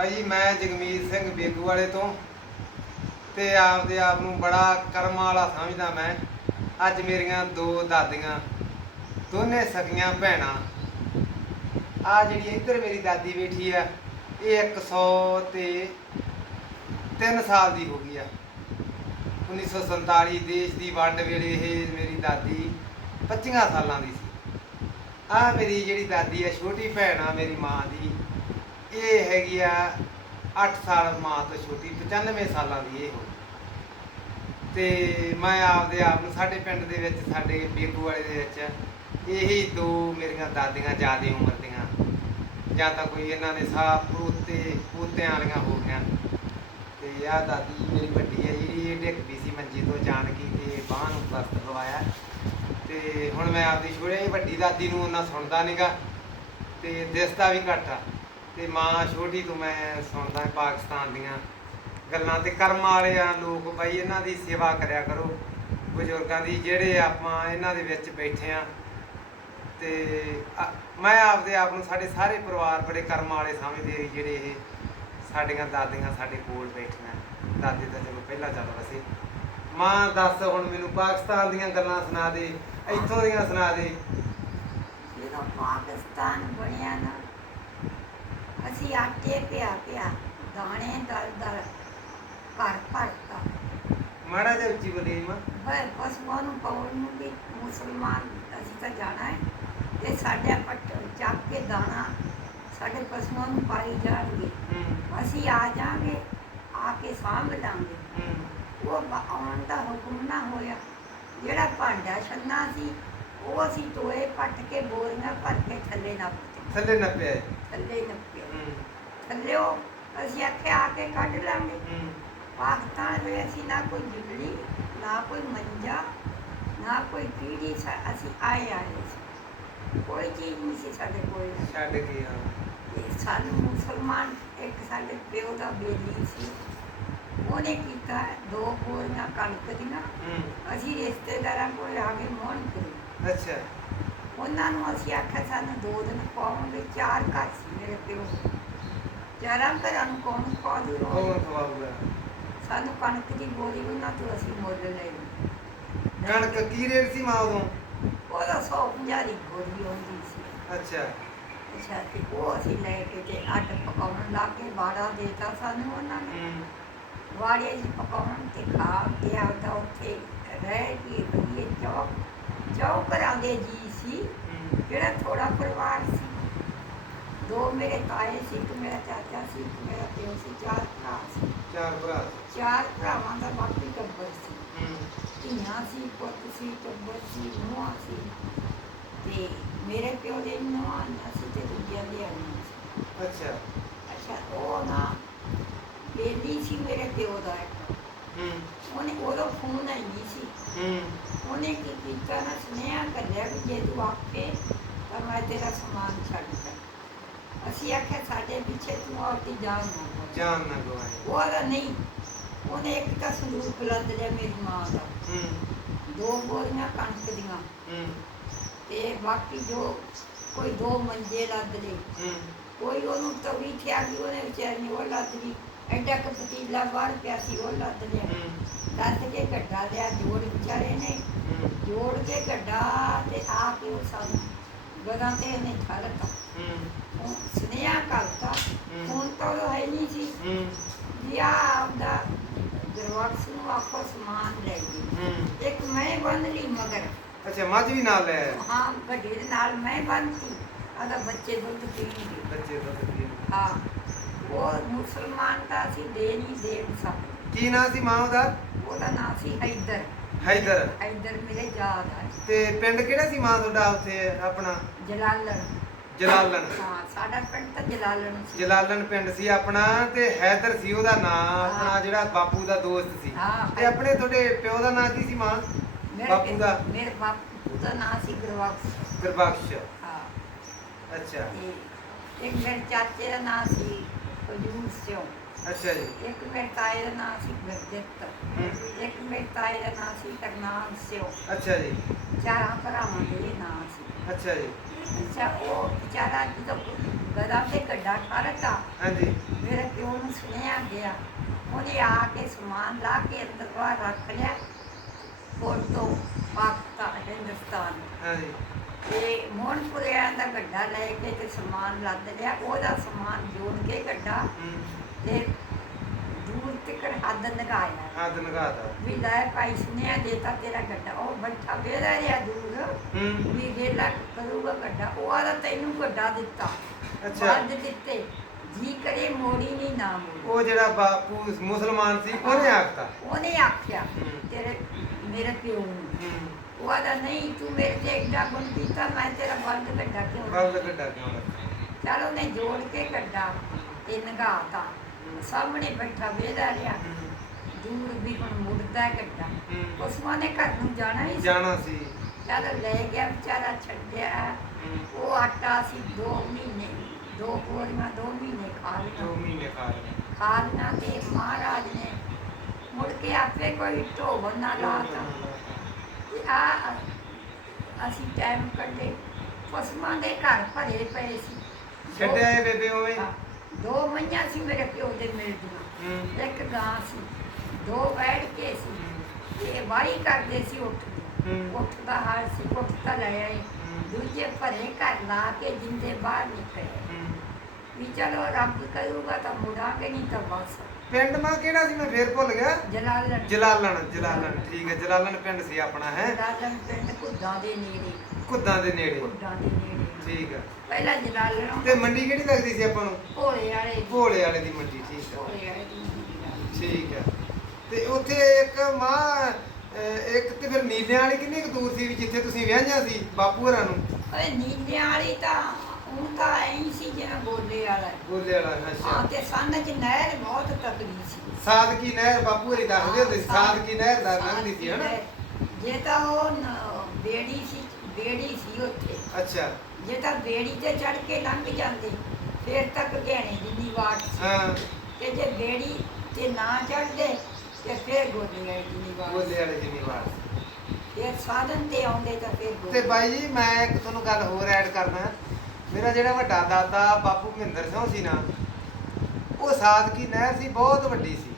ਭਾਈ ਮੈਂ ਜਗਮੀਤ ਸਿੰਘ ਬੇਗੂ ਵਾਲੇ ਤੋਂ ਤੇ ਆਪਦੇ ਆਪ ਨੂੰ ਬੜਾ ਕਰਮਾਂ ਵਾਲਾ ਸਮਝਦਾ ਮੈਂ। ਅੱਜ ਮੇਰੀਆਂ ਦੋ ਦਾਦੀਆਂ, ਦੋਨੇ ਸਕੀਆਂ ਭੈਣਾਂ। ਆ ਜਿਹੜੀ ਇੱਧਰ ਮੇਰੀ ਦਾਦੀ ਬੈਠੀ ਆ, ਇਹ 100 ਤੇ 3 ਸਾਲ ਦੀ ਹੋ ਗਈ ਆ। 1947 ਦੇਸ਼ ਦੀ ਵੰਡ ਵੇਲੇ ਇਹ ਮੇਰੀ ਦਾਦੀ 25 ਸਾਲਾਂ ਦੀ ਸੀ। ਆ ਮੇਰੀ ਜਿਹੜੀ ਦਾਦੀ ਆ, ਛੋਟੀ ਭੈਣ ਆ ਮੇਰੀ ਮਾਂ ਦੀ ਇਹ ਹੈਗੀ ਆ 8 ਸਾਲ ਮਾਂ ਤੋਂ ਛੋਟੀ 95 ਸਾਲਾਂ ਦੀ ਇਹ। ਹੋ ਤੇ ਮੈਂ ਆਪਦੇ ਆਪ ਨੂੰ ਸਾਡੇ ਪਿੰਡ ਦੇ ਵਿੱਚ, ਸਾਡੇ ਬੇਗੂ ਵਾਲੇ ਦੇ ਵਿੱਚ, ਇਹੀ ਦੋ ਮੇਰੀਆਂ ਦਾਦੀਆਂ ਜਿਆਦੇ ਉਮਰ ਦੀਆਂ। ਜਾਂ ਤਾਂ ਕੋਈ ਇਹਨਾਂ ਦੇ ਸਾਹ ਪੋਤੇ, ਪੋਤਿਆਂ ਵਾਲੀਆਂ ਹੋ ਗਈਆਂ। ਤੇ ਆਹ ਦਾਦੀ ਮੇਰੀ ਵੱਡੀ ਹੈ ਜਿਹੜੀ ਇਹ ਡਿੱਗ ਪਈ ਸੀ ਮੰਜੀ ਤੋਂ ਜਾਣ ਕੇ ਤੇ ਬਾਂਹ ਨੂੰ ਪਲਸਤਰ ਲਵਾਇਆ। ਤੇ ਹੁਣ ਮੈਂ ਆਪਦੀ ਛੋੜੀ ਵੱਡੀ ਦਾਦੀ ਨੂੰ ਉਹਨਾਂ ਸੁਣਦਾ ਨਹੀਂਗਾ ਤੇ ਦਿਸਦਾ ਵੀ ਘੱਟ ਆ। ਤੇ ਮਾਂ ਛੋਟੀ ਤੋਂ ਮੈਂ ਸੁਣਦਾ ਪਾਕਿਸਤਾਨ ਦੀਆਂ ਗੱਲਾਂ ਤੇ ਕਰਮ ਵਾਲੇ ਲੋਕ ਬਾਈ, ਇਹਨਾਂ ਦੀ ਸੇਵਾ ਕਰਿਆ ਕਰੋ। ਬਜ਼ੁਰਗਾਂ ਦੀ ਜਿਹੜੇ ਆਪਾਂ ਇਹਨਾਂ ਦੇ ਵਿੱਚ ਬੈਠੇ ਆ ਤੇ ਮੈਂ ਆਪਦੇ ਆਪ ਨੂੰ ਸਾਡੇ ਸਾਰੇ ਪਰਿਵਾਰ ਬੜੇ ਕਰਮ ਵਾਲੇ ਸਮਝਦੇ ਜਿਹੜੇ ਇਹ ਸਾਡੀਆਂ ਦਾਦੀਆਂ ਸਾਡੇ ਕੋਲ ਬੈਠੀਆਂ ਦਾਦੀ ਤਾਂ ਚਲੋ ਪਹਿਲਾਂ ਚੱਲ ਵਸੇ। ਮਾਂ ਦੱਸ ਹੁਣ ਮੈਨੂੰ ਪਾਕਿਸਤਾਨ ਦੀਆਂ ਗੱਲਾਂ ਸੁਣਾ ਦੇ, ਇੱਥੋਂ ਦੀਆਂ ਸੁਣਾ ਦੇ। ਜਦੋਂ ਪਾਕਿਸਤਾਨ ਬਣਿਆ ਨਾ ਅਸੀਂ ਆਟੇ ਪਿਆ ਪਿਆ ਦਾਣੇ ਦਲ ਦਲ ਘਰ ਭਰਤਾ ਮਾੜਾ ਜਿਹਾ ਉੱਚੀ ਬੋਲੀ ਮਾਂ। ਬਈ ਪਸ਼ੂਆਂ ਨੂੰ ਪਾਉਣ ਨੂੰ ਵੀ ਮੁਸਲਮਾਨ ਅਸੀਂ ਤਾਂ ਜਾਣਾ ਹੈ। ਤੇ ਸਾਡੇ ਪੱਟ ਚੱਕ ਕੇ ਦਾਣਾ ਸਾਡੇ ਪਸ਼ੂਆਂ ਨੂੰ ਪਾਈ ਜਾਣਗੇ। ਅਸੀਂ ਆ ਜਾਾਂਗੇ ਆ ਕੇ ਸਾਂਭ ਲਾਂਗੇ। ਉਹ ਬ- ਆਉਣ ਦਾ ਹੁਕਮ ਨਾ ਹੋਇਆ। ਜਿਹੜਾ ਭਾਂਡਾ ਛੰਨਾ ਸੀ ਉਹ ਅਸੀਂ ਟੋਏ ਪੱਟ ਕੇ ਬੋਰੀਆਂ ਭਰ ਕੇ ਥੱਲੇ ਨੱਪਤੇ ਥੱਲੇ ਨੱਪਿਆ ਏ। ਥੱਲੇ ਨੱਪੇ ਹੂੰ। ਥੱਲਿਓ ਅਸੀਂ ਆਖੇ ਆ ਕੇ ਕੱਢ ਲਾਂਗੇ। ਹੂੰ। ਪਾਕਿਸਤਾਨ ਦੇ ਅਸੀਂ ਨਾ ਕੋਈ ਬਿਜਲੀ ਨਾ ਕੋਈ ਮੰਜਾ ਨਾ ਕੋਈ ਪੀੜੀ ਸਾ- ਅਸੀਂ ਆਏ ਆਏ ਸੀ। ਕੋਈ ਚੀਜ਼ ਨਹੀਂ ਸੀ ਸਾਡੇ ਕੋਲ। ਛੱਡ ਕੇ ਆ। ਤੇ ਸਾਨੂੰ ਮੁਸਲਮਾਨ ਇੱਕ ਸਾਡੇ ਪਿਓ ਦਾ ਬੇਲੀ ਸੀ। ਉਹਨੇ ਕੀਤਾ ਦੋ ਬੋਰੀਆਂ ਕਣਕ ਦੀਆਂ। ਹੂੰ। ਅਸੀਂ ਰਿਸ਼ਤੇਦਾਰਾਂ ਕੋਲ ਆ ਗਏ ਮੋਹਨ ਕਰੀ। ਅੱਛਾ। ਉਹਨਾਂ ਨੂੰ ਅਸੀਂ ਆਖਿਆ ਸਾਨੂੰ ਦੋ ਦਿਨ ਪਾਉਣਗੇ ਚਾਰ ਘਰ ਸੀ ਮੇਰੇ ਪਿਓ। ਚਾਰਾਂ ਘਰਾਂ ਨੂੰ ਕੌਣ ਖਵਾ ਦੂ ਰੋਜ਼ ਕੌਣ ਖਵਾਊਗਾ ਸਾਨੂੰ ਕਣਕ ਦੀ ਬੋਰੀ ਉਹਨਾਂ ਤੋਂ ਅਸੀਂ ਮੁੱਲ ਲਈ ਕਣਕ ਕੀ ਰੇਟ ਸੀ ਮਾਂ ਉਦੋਂ? ਉਹਦਾ ਸੌ ਪੰਜਾਹ ਦੀ ਬੋਰੀ ਆਉਂਦੀ ਸੀ। ਅੱਛਾ। ਅੱਛਾ ਤੇ ਉਹ ਅਸੀਂ ਲੈ ਕੇ ਤੇ ਅੱਡ ਪਕਾਉਣ ਲੱਗ ਕੇ ਬਾੜਾ ਦੇਤਾ ਸਾਨੂੰ ਉਹਨਾਂ ਨੇ। ਵਾੜੇ ਜੀ ਪਕਾਉਣ ਤੇ ਖਾ ਕੇ ਆਪਦਾ ਉੱਥੇ ਰਹਿ ਕੇ ਵਧੀਆ ਚੌਕ ਚੌਕ ਦੇ ਜੀ ਸੀ ਹੂੰ ਜਿਹੜਾ ਥੋੜਾ ਪਰਿਵਾਰ ਸੀ ਦੋ ਮੇਰੇ ਤਾਏ ਸੀ ਇੱਕ ਮੇਰਾ ਚਾਚਾ ਸੀ ਇੱਕ ਮੇਰਾ ਪਿਓ ਸੀ ਚਾਰ ਭਰਾ ਸੀ। ਚਾਰ ਭਰਾ ਚਾਰ ਭਰਾਵਾਂ ਦਾ ਬਾਕੀ ਟੱਬਰ ਸੀ। ਹੂੰ। ਧੀਆਂ ਸੀ ਪੁੱਤ ਸੀ ਟੱਬਰ ਸੀ ਨੂੰਹਾਂ ਸੀ। ਤੇ ਮੇਰੇ ਪਿਓ ਦੇ ਨੂੰਹਾਂ ਨਾ ਸੀ ਤੇ ਦੂਜਿਆਂ ਦੇ ਆਈਆਂ ਸੀ। ਅੱਛਾ। ਅੱਛਾ ਉਹ ਨਾ ਬੇਲੀ ਸੀ ਮੇਰੇ ਪਿਓ ਦਾ ਇੱਕ। ਉਹਨੇ ਉਦੋਂ ਫੋਨ ਨਹੀਂ ਸੀ। ਉਹਨੇ ਕੀ ਕੀਤਾ ਨਾ ਸੁਨੇਹਾ ਕਰਿਆ ਵੀ ਜੇ ਤੂੰ ਆਪੇ ਤਾਂ ਮੈਂ ਤੇਰਾ ਸਮਾਨ ਛੱਡਦਾ ਅਸੀਂ ਆਖਿਆ ਸਾਡੇ ਪਿੱਛੇ ਤੂੰ ਆਪਦੀ ਜਾਨ ਨਾ ਜਾਨ ਨਾ ਗਵਾਏ ਉਹ ਆਦਾ ਨਹੀਂ ਉਹਨੇ ਇੱਕ ਤਾਂ ਸੰਦੂਕ ਲੱਦ ਲਿਆ ਮੇਰੀ ਮਾਂ ਦਾ। ਹੂੰ। ਦੋ ਬੋਰੀਆਂ ਕਣਕ ਦੀਆਂ। ਹੂੰ। ਤੇ ਬਾਕੀ ਜੋ ਕੋਈ ਦੋ ਮੰਜੇ ਲੱਦ ਲਏ। ਹੂੰ। ਕੋਈ ਉਹਨੂੰ ਤਵੀ ਥਿਆ ਗਈ ਉਹਨੇ ਵਿਚਾਰੀ ਨੇ ਉਹ ਲੱਦ ਲਈ ਐਡਾ ਕੁ ਪਤੀਲਾ ਬਾਹਰ ਪਿਆ ਸੀ ਉਹ ਲੱਦ ਲਿਆ। ਹੂੰ। ਲੱਦ ਕੇ ਗੱਡਾ ਲਿਆ ਜੋੜ ਵਿਚਾਰੇ ਨੇ। ਹੂੰ। ਜੋੜ ਕੇ ਗੱਡਾ ਤੇ ਆ ਕੇ ਉਹ ਸਾਨੂੰ ਗਦਾਂ ਤੇ ਖੜਤਾ ਹੂੰ ਉਹ ਸੁਨੇਹਾ ਕਰਤਾ ਹੂੰ। ਹੁਣ ਤਾਂ ਉਹ ਹੈ ਨਹੀਂ ਸੀ ਹੂੰ ਵੀ ਆ ਆਪਦਾ ਦਰਵਾਜ਼ੇ ਨੂੰ ਆਪੋ ਸਮਾਨ ਲੈ ਗਈ ਹੂੰ ਇੱਕ ਮੈਂ ਬੰਨ ਲਈ ਮਗਰ ਅੱਛਾ ਮੱਝ ਵੀ ਨਾਲ ਲੈ? ਹਾਂ ਗੱਡੀ ਦੇ ਨਾਲ ਮੈਂ ਬੰਨਤੀ ਆਦਾ ਬੱਚੇ ਦੁੱਧ ਪੀਣਗੇ ਬੱਚੇ ਦਾ ਤਕਰੀਬ ਹਾਂ ਉਹ ਮੁਸਲਮਾਨ ਤਾਂ ਅਸੀਂ ਦੇ ਨਹੀਂ ਦੇ ਸਕਦੇ ਕੀ ਨਾਂ ਸੀ ਮਾਂ ਉਹਦਾ ਉਹਦਾ ਨਾਂ ਸੀ ਹੈਦਰ ਹੈਦਰ ਹੈਦਰ ਮੇਰੇ ਯਾਦ ਆ ਤੇ ਪਿੰਡ ਕਿਹੜਾ ਸੀ ਮਾਂ ਤੁਹਾਡਾ ਉੱਥੇ ਆਪਣਾ? ਜਲਾਲਣ ਜਲਾਲਨ ਹਾਂ ਸਾਡਾ ਪਿੰਡ ਤਾਂ ਜਲਾਲਣ ਸੀ। ਜਲਾਲਨ ਪਿੰਡ ਸੀ ਆਪਣਾ ਤੇ ਹੈਦਰ ਸੀ ਉਹਦਾ ਨਾਂ ਆਪਣਾ। ਜਿਹੜਾ ਬਾਪੂ ਦਾ ਦੋਸਤ ਸੀ। ਹਾਂ। ਤੇ ਆਪਣੇ ਤੁਹਾਡੇ ਪਿਓ ਦਾ ਨਾਂ ਕੀ ਸੀ ਮਾਂ? ਮੇਰੇ ਬਾਪੂ ਦਾ? ਮੇਰੇ ਬਾਪੂ ਦਾ ਨਾਂ ਸੀ ਗੁਰਬਖਸ਼। ਗੁਰਬਖਸ਼। ਹਾਂ। ਅੱਛਾ। ਤੇ ਇੱਕ ਮੇਰੇ ਚਾਚੇ ਦਾ ਨਾਂ ਸੀ ਹਜੂਰ ਸਿੰਘ ਅੱਛਾ ਜੀ। ਇੱਕ ਮੇਰੇ ਤਾਏ ਦਾ ਨਾਂ ਸੀ ਗੁਰਦਿੱਤ। ਇੱਕ ਮੇਰੇ ਤਾਏ ਦਾ ਨਾਂ ਸੀ ਕਰਨਾਲ ਸਿੰਘ ਅੱਛਾ ਜੀ। ਚਾਰਾਂ ਭਰਾਵਾਂ ਦੇ ਇਹ ਨਾਂ ਸੀ। ਅੱਛਾ ਜੀ। ਅੱਛਾ ਉਹ ਵਿਚਾਰਾ ਜਦੋਂ ਗਦਾ ਤੇ ਗੱਡਾ ਠਾਰਤਾ ਹਾਂਜੀ। ਮੇਰੇ ਪਿਓ ਨੂੰ ਸੁਣਿਆ ਗਿਆ। ਉਹਨੇ ਆ ਕੇ ਸਮਾਨ ਲਾ ਕੇ ਅੰਦਰ ਬਾਹਰ ਰੱਖ ਲਿਆ। ਤੋਂ ਪਾਕਿਸਤਾਨ ਹਿੰਦੁਸਤਾਨ। ਹਾਂਜੀ। ਤੇ ਮੋਹਨਪੁਰਿਆਂ ਦਾ ਗੱਡਾ ਲੈ ਕੇ ਤੇ ਸਮਾਨ ਲੱਦ ਲਿਆ। ਉਹਦਾ ਸਮਾਨ ਜੋੜ ਕੇ ਗੱਡਾ ਤੇ ਹੱਦ ਨਗਾਇਆ ਹੱਦ ਨਗਾਤਾ ਵੀ ਲੈ ਭਾਈ ਸੁਨੇਹਾ ਦੇਤਾ ਤੇਰਾ ਗੱਡਾ। ਉਹ ਬੱਠਾ ਬੇੜਾ ਰਿਹਾ ਦੂਰ। ਹੂੰ। ਵੀ ਗੇਲਾ ਕਰੂਗਾ ਗੱਡਾ। ਉਹ ਆਦਾ ਤੈਨੂੰ ਗੱਡਾ ਦਿੱਤਾ। ਅੱਛਾ। ਵੱਧ ਦਿੱਤੇ। ਜੀ ਕਰੇ ਮੋੜੀ ਨਹੀਂ ਨਾ ਮੋੜੀ। ਉਹ ਜਿਹੜਾ ਬਾਪੂ ਮੁਸਲਮਾਨ ਸੀ ਉਹਨੇ ਆਖਤਾ। ਉਹਨੇ ਆਖਿਆ ਹੂੰ। ਤੇਰੇ ਮੇਰੇ ਪਿਓ ਨੂੰ। ਹੂੰ। ਉਹ ਆਦਾ ਨਹੀਂ ਤੂੰ ਮੇਰੇ ਤੇ ਏਡਾ ਗੁਣ ਕੀਤਾ ਮੈਂ ਤੇਰਾ ਵੱਧ ਗੱਡਾ ਕਿਉਂ ਗੱਲ ਕੱਢਾ ਕਿਉਂ ਲੱਗਾ ਚਲ ਉਹਨੇ ਜੋੜ ਕੇ ਗੱਡਾ ਤੇ ਨਗਾਤਾ ਸਾਹਮਣੇ ਬੈਠਾ ਵੇਦਾ ਰਿਹਾ। ਦੂਰ ਵੀ ਹੁਣ ਮੁੜਦਾ ਗੱਡਾ ਹੂੰ। ਉਸਮਾਂ ਨੇ ਘਰ ਨੂੰ ਜਾਣਾ ਹੀ ਜਾਣਾ ਸੀ। ਚਲ ਲੈ ਗਿਆ ਵਿਚਾਰਾ ਛੱਡਿਆ। ਉਹ ਆਟਾ ਸੀ 2 ਮਹੀਨੇ ਦੋ ਕੋਰੀਆਂ 2 ਮਹੀਨੇ ਖਾ ਦੋ ਲਿਆ ਮਹੀਨੇ ਖਾ ਲਿਆ। ਤੇ ਮਹਾਰਾਜ ਨੇ ਮੁੜ ਕੇ ਆਪੇ ਕੋਈ ਢੋ ਬੰਨਾ ਲਾਤਾ। ਆ ਅਸੀਂ ਟਾਈਮ ਕੱਢੇ। ਪਸ਼ੂਆਂ ਦੇ ਘਰ ਭਰੇ ਪਏ ਸੀ। ਛੱਡਿਆ ਬੇਬੇ ਉਵੇਂ? ਹਾਂ, ਦੋ ਮਈਆਂ ਸੀ ਮੇਰੇ ਪਿਓ ਦੇ ਮਿਲਦੀਆਂ ਹੂੰ। ਇੱਕ ਗਾਂ ਸੀ ਦੋ ਬੈਠ ਕੇ ਸੀ। ਇਹ ਵਾਈ ਕਰਦੇ ਸੀ ਉੱਠ ਉੱਠ ਦਾ ਹਾਲ ਸੀ ਉੱਠ ਤਾਂ ਲੈ ਆਏ। ਦੂਜੇ ਭਰੇ ਘਰ ਲਾ ਕੇ ਜਿੰਦੇ ਬਾਹਰ ਨਿਕਲੇ। ਵੀ ਚਲੋ ਰੱਬ ਕਰੂਗਾ ਤਾਂ ਮੁੜਾਂਗੇ ਨਹੀਂ ਤਾਂ ਬਸ। ਪਿੰਡ ਮਾ ਕਿਹੜਾ ਸੀ? ਮੈਂ ਫੇਰ ਭੁੱਲ ਗਿਆ। ਜਲਾਲਨ ਜਲਾਲਣ ਜਲਾਲਣ ਠੀਕ ਹੈ ਜਲਾਲਣ ਪਿੰਡ ਸੀ ਆਪਣਾ ਹੈ? ਜਲਾਲਨ ਪਿੰਡ ਕੁੱਦਾਂ ਦੇ ਨੇੜੇ। ਕੁੱਦਾਂ ਦੇ ਨੇੜੇ। ਕੁੱਦਾਂ ਦੇ ਨੇੜੇ। ਠੀਕ ਹੈ। ਪਹਿਲਾਂ ਤੇ ਮੰਡੀ ਕਿਹੜੀ ਲੱਗਦੀ ਸੀ ਆਪਾਂ ਨੂੰ? ਭੋਲੇ ਵਾਲੇ। ਭੋਲੇ ਵਾਲੇ ਦੀ ਮੰਡੀ ਠੀਕ ਹੈ ਭੋਲੇ ਵਾਲੇ ਦੀ ਮੰਡੀ ਸੀ। ਠੀਕ ਹੈ ਤੇ ਉੱਥੇ ਇੱਕ ਮਾਂ ਅਹ ਇੱਕ ਤੇ ਫਿਰ ਨੀਲਿਆਂ ਵਾਲੀ ਕਿੰਨੀ ਕੁ ਦੂਰ ਸੀ ਵੀ ਜਿੱਥੇ ਤੁਸੀਂ ਵਿਆਹੀਆਂ ਸੀ ਬਾਪੂ ਹੋਰਾਂ ਨੂੰ? ਓਏ ਨੀਲਿਆਂ ਵਾਲੀ ਤਾਂ ਹੁਣ ਤਾਂ ਐਂ ਸੀ ਜਿਵੇਂ ਬੋਲੇ ਵਾਲਾ ਬੋਲੇ ਵਾਲਾ ਹਾਂ ਅੱਛਾ ਤੇ ਸੰਨ ਚ ਨਹਿਰ ਬਹੁਤ ਤਕੜੀ ਸੀ। ਸਾਦਕੀ ਨਹਿਰ ਬਾਪੂ ਹੋਰੀ ਦੱਸਦੇ ਹੁੰਦੇ ਸੀ ਸਾਦਕੀ ਨਹਿਰ ਦਾ ਲੰਘਦੀ ਸੀ ਹਨਾ? ਜੇ ਤਾਂ ਉਹ ਨ- ਬੇੜੀ ਸੀ ਬੇੜੀ ਸੀ ਉੱਥੇ। ਅੱਛਾ। ਜੇ ਤਾਂ ਬੇੜੀ ਤੇ ਚੜ ਕੇ ਲੰਘ ਜਾਂਦੇ ਫਿਰ ਤੱਕ ਗਹਿਣੇ ਜਿੰਨੀ ਵਾਟ ਸੀ। ਹਾਂ। ਤੇ ਜੇ ਬੇੜੀ ਤੇ ਨਾ ਚੜਦੇ ਤੇ ਫਿਰ ਗੋਲੇ ਵਾਲੀ ਜਿੰਨੀ ਵਾਟ ਬੋਲੇ ਵਾਲੇ ਜਿੰਨੀ ਵਾਰ ਫਿਰ ਸਾਧਨ ਤੇ ਆਉਂਦੇ ਤਾਂ ਫਿਰ ਤੇ ਬਾਈ ਜੀ ਮੈਂ ਇੱਕ ਤੁਹਾਨੂੰ ਗੱਲ ਹੋਰ ਐਡ ਕਰਦਾ। ਮੇਰਾ ਜਿਹੜਾ ਵੱਡਾ ਦਾਦਾ ਬਾਪੂ ਮਹਿੰਦਰ ਸਿੰਘ ਸੀ ਨਾ ਉਹ ਸਾਦਕੀ ਨਹਿਰ ਸੀ ਬਹੁਤ ਵੱਡੀ ਸੀ।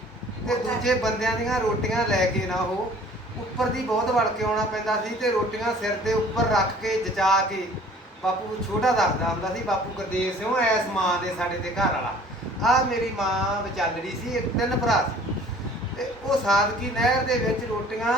ਤੇ ਦੂਜੇ ਬੰਦਿਆਂ ਦੀਆਂ ਰੋਟੀਆਂ ਲੈ ਕੇ ਨਾ ਉਹ ਉੱਪਰ ਦੀ ਬਹੁਤ ਵੜ ਕੇ ਆਉਣਾ ਪੈਂਦਾ ਸੀ ਤੇ ਰੋਟੀਆਂ ਸਿਰ ਦੇ ਉੱਪਰ ਰੱਖ ਕੇ ਜਚਾ ਕੇ ਬਾਪੂ ਛੋਟਾ ਦੱਸਦਾ ਹੁੰਦਾ ਸੀ ਬਾਪੂ ਗੁਰਦੇਵ ਸਿੰਘ ਐਸ ਮਾਂ ਦੇ ਸਾਡੇ ਦੇ ਘਰ ਵਾਲਾ। ਆ ਮੇਰੀ ਮਾਂ ਵਿਚਾਲੜੀ ਸੀ ਇੱਕ ਤਿੰਨ ਭਰਾ ਸੀ। ਤੇ ਉਹ ਸਾਦਕੀ ਨਹਿਰ ਦੇ ਵਿੱਚ ਰੋਟੀਆਂ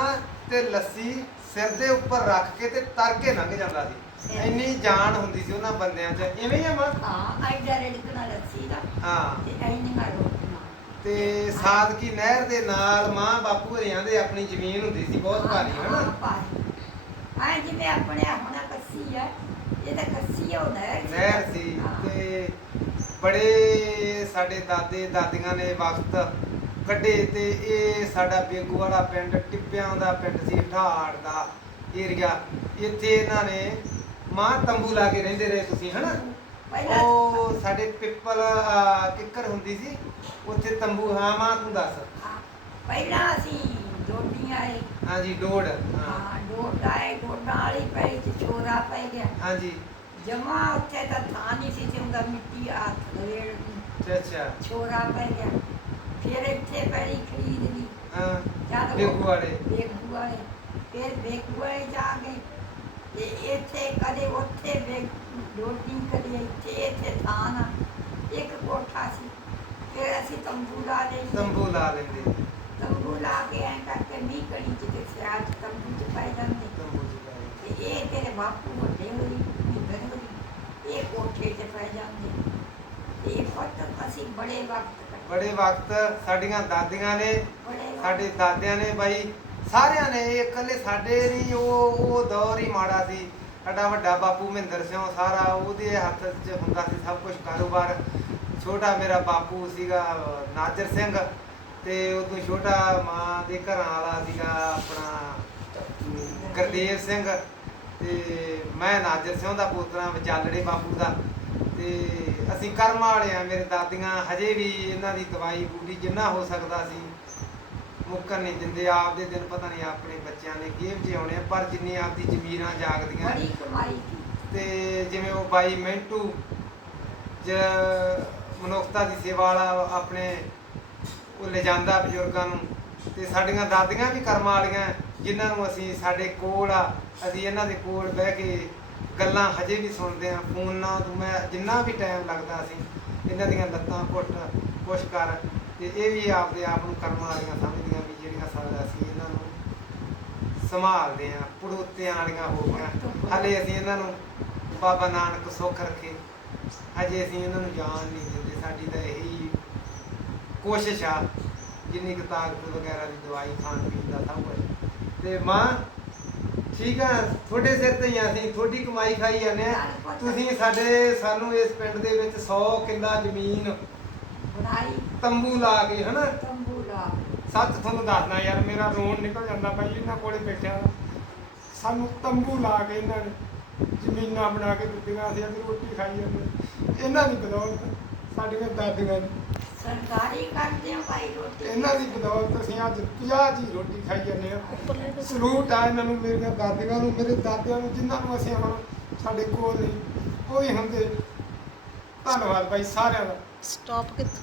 ਤੇ ਲੱਸੀ ਸਿਰ ਦੇ ਉੱਪਰ ਰੱਖ ਕੇ ਤੇ ਤਰ ਕੇ ਲੰਘ ਜਾਂਦਾ ਸੀ। ਇੰਨੀ ਜਾਨ ਹੁੰਦੀ ਸੀ ਉਹਨਾਂ ਬੰਦਿਆਂ 'ਚ। ਇਵੇਂ ਹੀ ਆ ਮਾਂ? ਹਾਂ ਐਡਾ ਰੇੜਕਣਾ ਲੱਸੀ ਦਾ। ਹਾਂ। ਤੇ ਐਨੀਆਂ ਰੋਟੀਆਂ ਤੇ ਸਾਦਕੀ ਨਹਿਰ ਦੇ ਨਾਲ ਮਾਂ ਬਾਪੂ ਹਰਿਆਂ ਦੇ ਆਪਣੀ ਜ਼ਮੀਨ ਹੁੰਦੀ ਸੀ ਬਹੁਤ ਭਾਰੀ ਹਨਾ ਹਾਂ ਜਿਵੇਂ ਆਪਣੇ ਆਪਣਾ ਕੱਸੀ ਹੈ ਇਹ ਤਾਂ ਕੱਸੀ ਹੈ ਉਹ ਨਹਿਰ ਸੀ। ਹਾਂ। ਤੇ ਬੜੇ ਸਾਡੇ ਦਾਦੇ ਦਾਦੀਆਂ ਨੇ ਵਕਤ ਕੱਢੇ ਤੇ ਇਹ ਸਾਡਾ ਬੇਗੂ ਵਾਲਾ ਪਿੰਡ ਟਿੱਬਿਆਂ ਦਾ ਪਿੰਡ ਸੀ ਠਾੜ ਦਾ ਏਰੀਆ ਇੱਥੇ ਇਹਨਾਂ ਨੇ ਮਾਂ ਤੰਬੂ ਲਾ ਕੇ ਰਹਿੰਦੇ ਰਹੇ ਤੁਸੀਂ ਹਨਾ ਉਹ ਸਾਡੇ ਪਿੱਪਲ ਕਿੱਕਰ ਹੁੰਦੀ ਸੀ ਉੱਥੇ ਤੰਬੂ ਹਾਂ ਮਾਂ ਤੂੰ ਦੱਸ ਹਾਂ, ਪਹਿਲਾਂ ਅਸੀਂ ਡੋਡੀਆਂ ਆਏ ਹਾਂਜੀ ਡੋੜ ਹਾਂ। ਹਾਂ ਡੋਡਾ ਆਏ ਡੋਡਾ ਵਾਲੀ ਪਈ ਚ ਚੋਰਾ ਪੈ ਗਿਆ। ਹਾਂਜੀ। ਜਮਾ ਉੱਥੇ ਤਾਂ ਥਾਂ ਨਹੀਂ ਸੀ ਉਹਦਾ ਮਿੱਟੀ ਹੱਥ ਲਵੇੜ ਅੱਛਾ ਅੱਛਾ। ਚੋਰਾ ਪੈ ਗਿਆ। ਫਿਰ ਇੱਥੇ ਪੈੜੀ ਖਰੀਦ ਲਈ। ਹਾਂ ਜਦ ਬੇਗੂ ਵਾਲੇ। ਬੇਗੂ ਵਾਲੇ। ਫਿਰ ਬੇਗੂ ਵਾਲੇ ਜਾ ਕੇ ਤੇ ਇੱਥੇ ਕਦੇ ਉੱਥੇ ਬੇਗ ਡੋਡੀ ਕਦੇ ਇੱਥੇ ਇੱਥੇ ਥਾਂ ਨਾ। ਇੱਕ ਕੋਠਾ ਸੀ। ਫਿਰ ਅਸੀਂ ਤੰਬੂ ਲਾ ਲਏ ਤੰਬੂ ਲਾ ਲੈਂਦੇ। ਤੰਬੂ ਲਾ ਕੇ ਐਂ ਕਰਕੇ ਮੀਂਹ ਕਣੀ ਚ ਤੇ ਸਿਆਲ ਚ ਤੰਬੂ ਚ ਤੇ ਇਹ ਤੇਰੇ ਬਾਪੂ ਵੱਡੇ ਹੋਈ ਨਿੰਦਰ ਹੋਈ ਇਹ ਕੋਠੇ ਤੇ ਪੈ ਜਾਂਦੇ ਇਹ ਪੁੱਤ ਅਸੀਂ ਬੜੇ ਵਕਤ ਬੜੇ ਵਕਤ ਸਾਡੀਆਂ ਦਾਦੀਆਂ ਨੇ, ਸਾਡੇ ਦਾਦਿਆਂ ਨੇ ਬਾਈ, ਸਾਰਿਆਂ ਨੇ, ਇਹ ਇਕੱਲੇ ਸਾਡੇ ਨਹੀਂ, ਉਹ ਉਹ ਦੌਰ ਹੀ ਮਾੜਾ ਸੀ। ਸਾਡਾ ਵੱਡਾ ਬਾਪੂ ਮਹਿੰਦਰ ਸਿੰਘ ਸਾਰਾ ਉਹਦੇ ਹੱਥ 'ਚ ਹੁੰਦਾ ਸੀ ਸਭ ਕੁਝ ਕਾਰੋਬਾਰ। ਛੋਟਾ ਮੇਰਾ ਬਾਪੂ ਸੀਗਾ ਨਾਜਰ ਸਿੰਘ। ਤੇ ਉਦੋਂ ਛੋਟਾ ਮਾਂ ਦੇ ਘਰਾਂ ਵਾਲਾ ਸੀਗਾ ਆਪਣਾ ਗੁਰਦੇਵ ਸਿੰਘ ਤੇ ਮੈਂ ਨਾਜਰ ਸਿੰਘ ਦਾ ਪੋਤਰਾ ਵਿਚਾਲੜੇ ਬਾਪੂ ਦਾ। ਤੇ ਅਸੀਂ ਕਰਮ ਵਾਲੇ ਆ ਮੇਰੇ ਦਾਦੀਆਂ ਹਜੇ ਵੀ ਇਹਨਾਂ ਦੀ ਦਵਾਈ ਬੂਟੀ ਜਿੰਨਾ ਹੋ ਸਕਦਾ ਸੀ ਮੁੱਕਰ ਨਹੀਂ ਦਿੰਦੇ। ਆਪਦੇ ਦਿਨ ਪਤਾ ਨਹੀਂ ਆਪਣੇ ਬੱਚਿਆਂ ਨੇ ਆਉਣੇ ਆ, ਪਰ ਜਿੰਨੀ ਆਪਦੀ ਜ਼ਮੀਰਾਂ ਜਾਗਦੀਆਂ ਤੇ ਜਿਵੇਂ ਉਹ ਬਾਈ ਮਿੰਟੂ ਜ- ਮਨੁੱਖਤਾ ਦੀ ਸੇਵਾ ਵਾਲਾ ਆਪਣੇ ਉਹ ਲਿਜਾਂਦਾ ਬਜ਼ੁਰਗਾਂ ਨੂੰ। ਤੇ ਸਾਡੀਆਂ ਦਾਦੀਆਂ ਵੀ ਕਰਮਾਂ ਵਾਲੀਆਂ, ਜਿਨ੍ਹਾਂ ਨੂੰ ਅਸੀਂ ਸਾਡੇ ਕੋਲ ਆ, ਅਸੀਂ ਇਹਨਾਂ ਦੇ ਕੋਲ ਬਹਿ ਕੇ ਗੱਲਾਂ ਹਜੇ ਵੀ ਸੁਣਦੇ ਆ ਫੋਨਾਂ ਤੋਂ ਮੈਂ ਜਿੰਨਾ ਵੀ ਟਾਈਮ ਲੱਗਦਾ ਅਸੀਂ, ਇਹਨਾਂ ਦੀਆਂ ਲੱਤਾਂ ਘੁੱਟ ਕੁਛ ਕਰ, ਤੇ ਇਹ ਵੀ ਆਪਦੇ ਆਪ ਨੂੰ ਕਰਮਾਂ ਵਾਲੀਆਂ ਸਮਝਦੀਆਂ ਵੀ ਜਿਹੜੀਆਂ ਸਾਡਾ ਅਸੀਂ ਇਹਨਾਂ ਨੂੰ ਸੰਭਾਲਦੇ ਆ ਪੜੋਤਿਆਂ ਵਾਲੀਆਂ ਹੋ ਗਈਆਂ। ਹਲੇ ਅਸੀਂ ਇਹਨਾਂ ਨੂੰ ਬਾਬਾ ਨਾਨਕ ਸੁੱਖ ਰੱਖੇ, ਹਜੇ ਅਸੀਂ ਇਹਨਾਂ ਨੂੰ ਜਾਣ ਨਹੀਂ ਦਿੰਦੇ, ਸਾਡੀ ਤਾਂ ਇਹੀ ਕੋਸ਼ਿਸ਼ ਆ ਜਿੰਨੀ ਕੁ ਤਾਕਤ ਵਗੈਰਾ ਦੀ ਦਵਾਈ ਖਾਣ ਪੀਣ ਦਾ ਸਭ ਕੁਝ ਤੇ ਮਾਂ ਠੀਕ ਆ ਤੁਹਾਡੇ ਸਿਰ ਤੇ ਹੀ ਆ ਅਸੀਂ ਤੁਹਾਡੀ ਕਮਾਈ ਖਾਈ ਜਾਂਦੇ ਆ। ਤੁਸੀਂ ਸਾਡੇ ਸਾਨੂੰ ਇਸ ਪਿੰਡ ਦੇ ਵਿੱਚ 100 ਕਿੱਲਾ ਜ਼ਮੀਨ ਬਣਾਈ। ਤੰਬੂ ਲਾ ਕੇ ਹਨਾ? ਤੰਬੂ ਲਾ ਸੱਚ ਤੁਹਾਨੂੰ ਦੱਸਦਾ ਯਾਰ ਮੇਰਾ ਰੋਣ ਨਿਕਲ ਜਾਂਦਾ ਭਾਈ ਇਹਨਾਂ ਕੋਲੇ ਬੈਠਿਆ ਸਾਨੂੰ ਤੰਬੂ ਲਾ ਕੇ ਇਹਨਾਂ ਨੇ ਜ਼ਮੀਨਾਂ ਬਣਾ ਕੇ ਦਿੱਤੀਆਂ ਅਸੀਂ ਅਸੀਂ ਰੋਟੀ ਖਾਈ ਜਾਂਦੇ। ਇਹਨਾਂ ਦੀ ਬਦੌਲਤ ਸਾਡੀਆਂ ਦਾਦੀਆਂ ਦੀ ਸਰਕਾਰੀ ਕਰਦੇ ਆ ਭਾਈ ਰੋਟੀ। ਇਹਨਾਂ ਦੀ ਬਦੌਲਤ ਅਸੀਂ ਅੱਜ 50 ਜੀ ਰੋਟੀ ਖਾਈ ਜਾਂਦੇ ਆ ਸਲੂਟ ਆ ਇਹਨਾਂ ਨੂੰ ਮੇਰੀਆਂ ਦਾਦੀਆਂ ਨੂੰ ਮੇਰੇ ਦਾਦਿਆਂ ਨੂੰ ਜਿਨ੍ਹਾਂ ਨੂੰ ਅਸੀਂ ਹੁਣ ਸਾਡੇ ਕੋਲ ਨਹੀਂ ਕੋਈ ਹੁੰਦੇ। ਧੰਨਵਾਦ ਭਾਈ ਸਾਰਿਆਂ ਦਾ। ਸਟਾਪ ਕਿੱਥੇ?